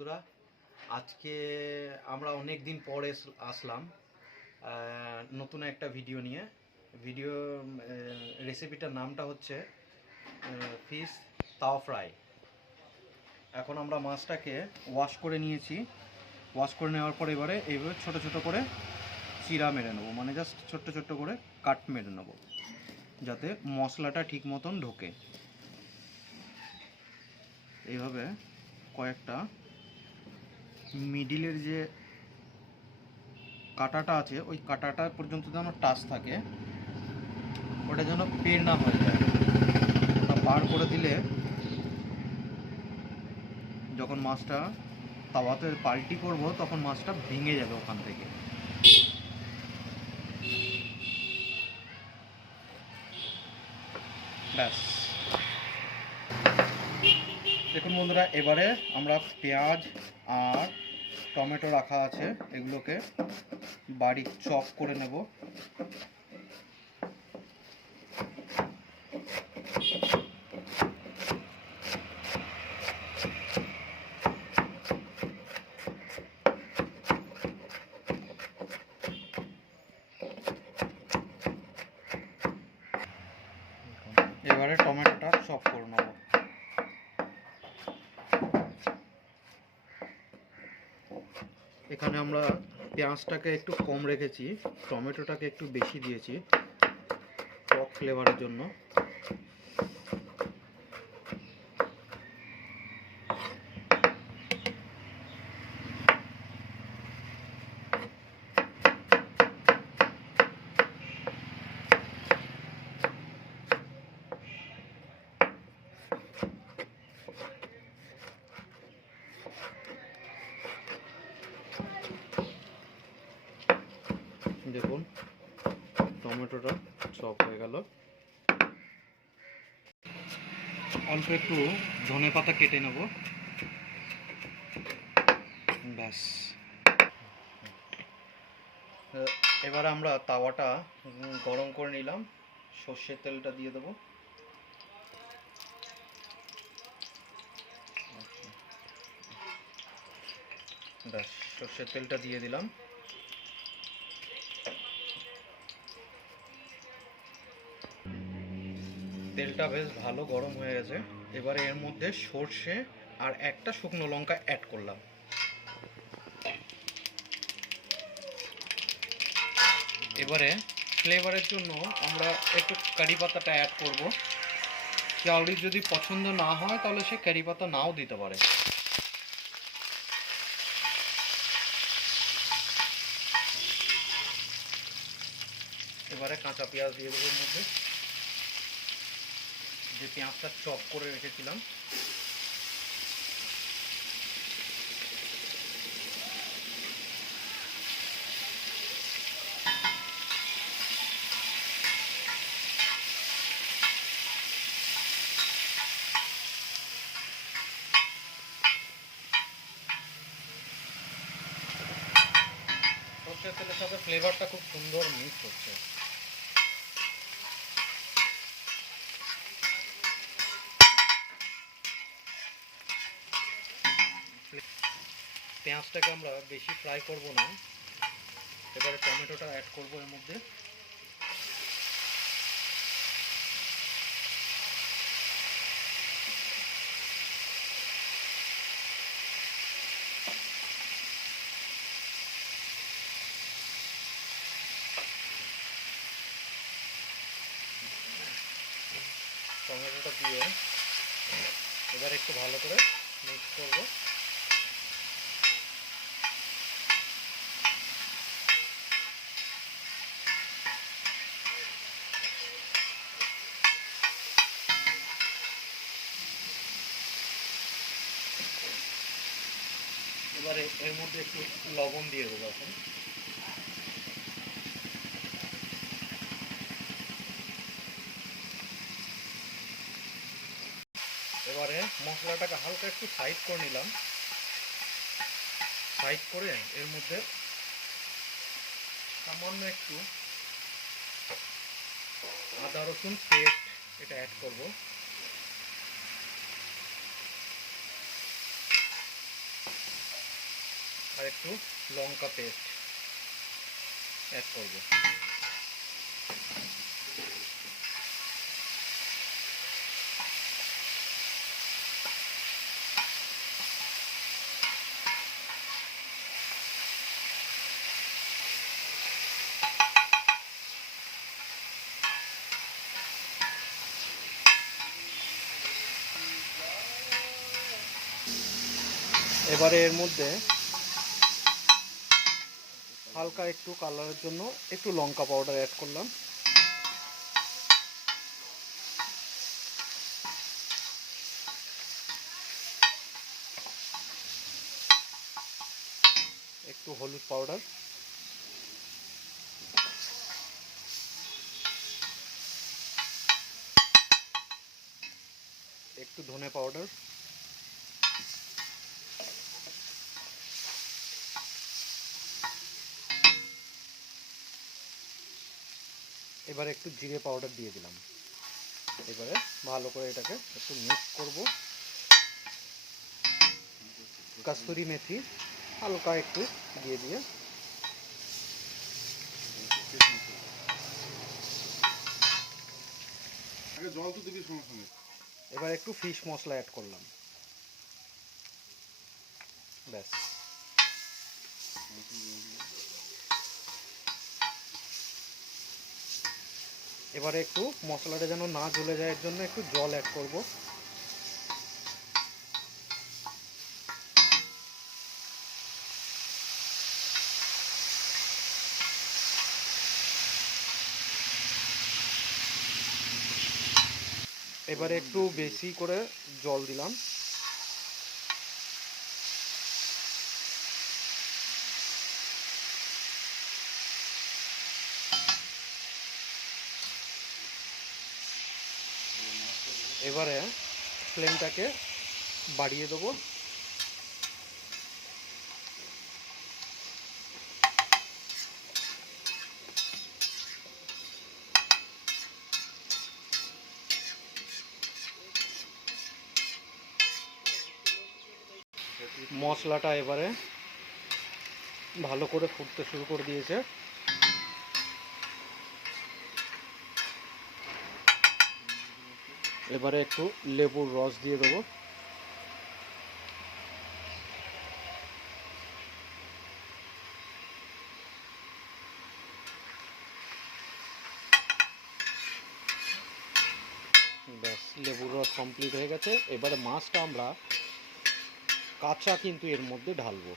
বন্ধুরা, আজকে আমরা অনেক দিন পরে আসলাম নতুন একটা ভিডিও নিয়ে। ভিডিও রেসিপিটার নামটা হচ্ছে ফিশ তাওয়া ফ্রাই। এখন আমরা মাছটাকে ওয়াশ করে নিয়েছি। ওয়াশ করে নেওয়ার পর এবারে এইভাবে ছোট ছোট করে চিরা মেরে নেবো, মানে জাস্ট ছোট্ট ছোট্ট করে কাট মেরে নেবো যাতে মশলাটা ঠিক মতন ঢোকে। এইভাবে কয়েকটা মিডিলের যে কাটাটা আছে ওই কাটাটা পর্যন্ত যেন টাচ থাকে, ওটা যেন পের না হয়ে যায়। ওটা বার করে দিলে যখন মাছটা তাওয়াতে পাল্টি করব তখন মাছটা ভেঙে যাবে ওখান থেকে। ব্যাস, দেখুন বন্ধুরা, এবারে আমরা পেঁয়াজ আর টমেটো রাখা আছে, এগুলোকে বারিক চপ করে নেব। এবারে টমেটোটা চপ করে নেব। এখানে আমরা পেঁয়াজটাকে একটু কম রেখেছি, টমেটোটাকে একটু বেশি দিয়েছি টক ফ্লেভারের জন্য। দেখুন টমেটোটা চপ হয়ে গেল। অল্প একটু ধনে পাতা কেটে নেব। ব্যাস, এবার আমরা তাওয়াটা গরম করে নিলাম। সর্ষের তেলটা দিয়ে দেবো। ব্যাস, সর্ষের তেলটা দিয়ে দিলাম। তেলটা বেশ ভালো গরম হয়ে গেছে। এবারে এর মধ্যে সর্ষে আর একটা শুকনো লঙ্কা অ্যাড করলাম। এবারে ফ্লেভারের জন্য আমরা একটু কারি পাতাটা অ্যাড করব। কাউরির যদি পছন্দ না হয় তাহলে সে কারি পাতা নাও দিতে পারে। এবারে কাঁচা পেঁয়াজ দিয়ে দেবো এর মধ্যে, যে পেঁয়াজটা চপ করে রেখেছিলাম। সর্ষের তেলের সাথে ফ্লেভারটা খুব সুন্দর মিক্স হচ্ছে। পেঁয়াজটাকে আমরা বেশি ফ্রাই করব না। এবারে টমেটোটা অ্যাড করব এর মধ্যে। টমেটোটা দিয়ে এবার একটু ভালো করে মিক্স করব। এবারে এর মধ্যে একটু লবণ দিয়ে দেবো এখন। এবারে মশলাটাকে হালকা একটু সাইড করে নিলাম। সাইড করে এর মধ্যে সামান্য একটু আদা রসুন পেস্ট এটা অ্যাড করব। আর একটু লঙ্কা পেস্ট অ্যাড করব। এবারে এর মধ্যে হালকা একটু কালারের জন্য একটু লঙ্কা পাউডার অ্যাড করলাম। একটু হলুদ পাউডার, একটু ধনে পাউডার, এবারে একটু জিরে পাউডার দিয়ে দিলাম। এবারে ভালো করে এটাকে একটু মিক্স করব। কসুরি মেথি হালকা একটু দিয়ে দিয়ে জল তো দিবি সঙ্গে সঙ্গে। এবার একটু ফিশ মশলা অ্যাড করলাম। ব্যাস, এবারে একটু মশলাটা যেন না জ্বলে যায় এর জন্য একটু জল অ্যাড করব। এবারে একটু বেশি করে জল দিলাম। এবারে ফ্লেমটাকে বাড়িয়ে দেবো। মশলাটা এবারে ভালো করে ফুটতে শুরু করে দিয়েছে। এবারে একটু লেবুর রস দিয়ে দেবো। ব্যাস, লেবুর রস কমপ্লিট হয়ে গেছে। এবারে মাছটা আমরা কাঁচা কিন্তু এর মধ্যে ঢালবো।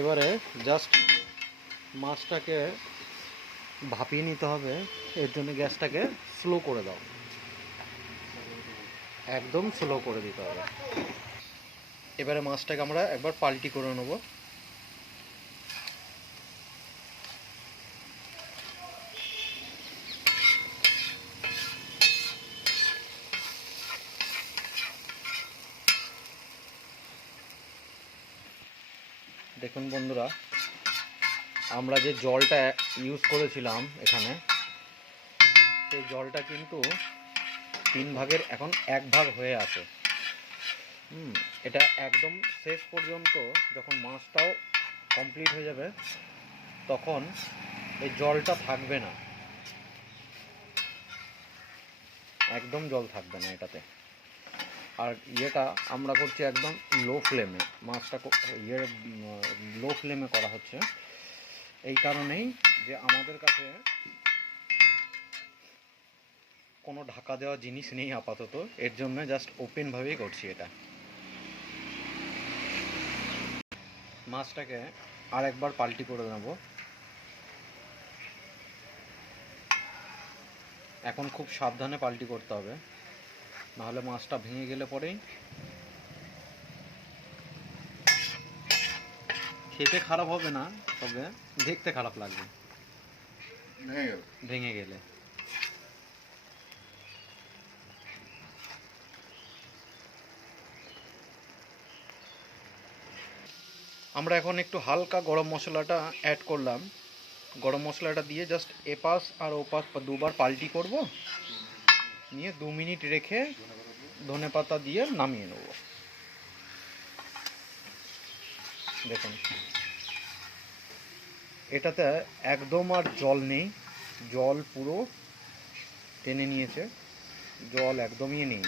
এবারে জাস্ট মাছটাকে ভাপিয়ে নিতে হবে, এর জন্য গ্যাসটাকে স্লো করে দাও, একদম স্লো করে দিতে হবে। এবারে মাছটাকে আমরা একবার পাল্টি করে নেব। দেখুন বন্ধুরা, আমরা যে জলটা ইউজ করেছিলাম এখানে, সেই জলটা কিন্তু 3 ভাগের এখন 1 ভাগ হয়ে আছে। এটা একদম শেষ পর্যন্ত যখন মাছটাও কমপ্লিট হয়ে যাবে তখন এই জলটা থাকবে না, একদম জল থাকবে না এটাতে। আর ইয়েটা আমরা করছি একদম লো ফ্লেমে, মাছটা লো ফ্লেমে করা হচ্ছে। এই কারণেই যে আমাদের কাছে কোনো ঢাকা দেওয়া জিনিস নেই আপাতত, এর জন্য জাস্ট ওপেনভাবেই করছি এটা। মাছটাকে আর একবার পাল্টি করে নেব। এখন খুব সাবধানে পাল্টি করতে হবে, নাহলে মাছটা ভেঙে গেলে পরেই খেতে খারাপ হবে না, তবে দেখতে খারাপ লাগবে ভেঙে গেলে। আমরা এখন একটু হালকা গরম মশলাটা অ্যাড করলাম। গরম মশলাটা দিয়ে জাস্ট এপাশ আর ওপাশ দুবার পাল্টি করব, নিয়ে 2 মিনিট রেখে ধনেপাতা দিয়ে নামিয়ে নেব। দেখুন এটাতে একদম আর জল নেই, জল পুরো টেনে নিয়েছে, জল একদমই নেই।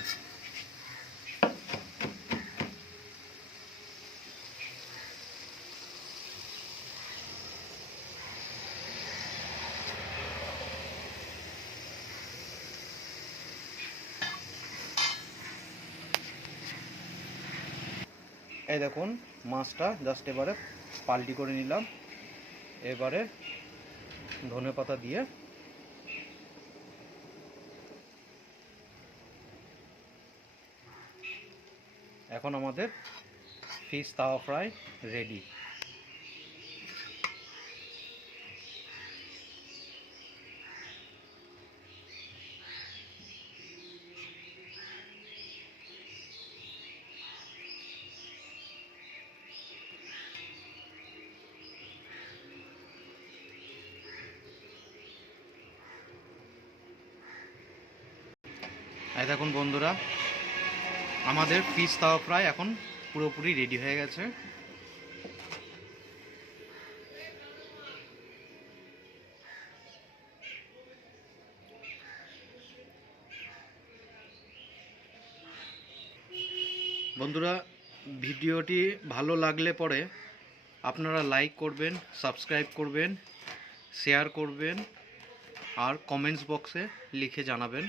এই দেখুন মাছটা জাস্ট এবারে পাল্টি করে নিলাম, এবারে ধনেপাতা দিয়ে এখন আমাদের ফিশ তাওয়া ফ্রাই রেডি। এই দেখুন বন্ধুরা, আমাদের ফিশ তাওয়া ফ্রাই এখন পুরোপুরি রেডি হয়ে গেছে। বন্ধুরা ভিডিওটি ভালো লাগলে পরে আপনারা লাইক করবেন, সাবস্ক্রাইব করবেন, শেয়ার করবেন আর কমেন্টস বক্সে লিখে জানাবেন।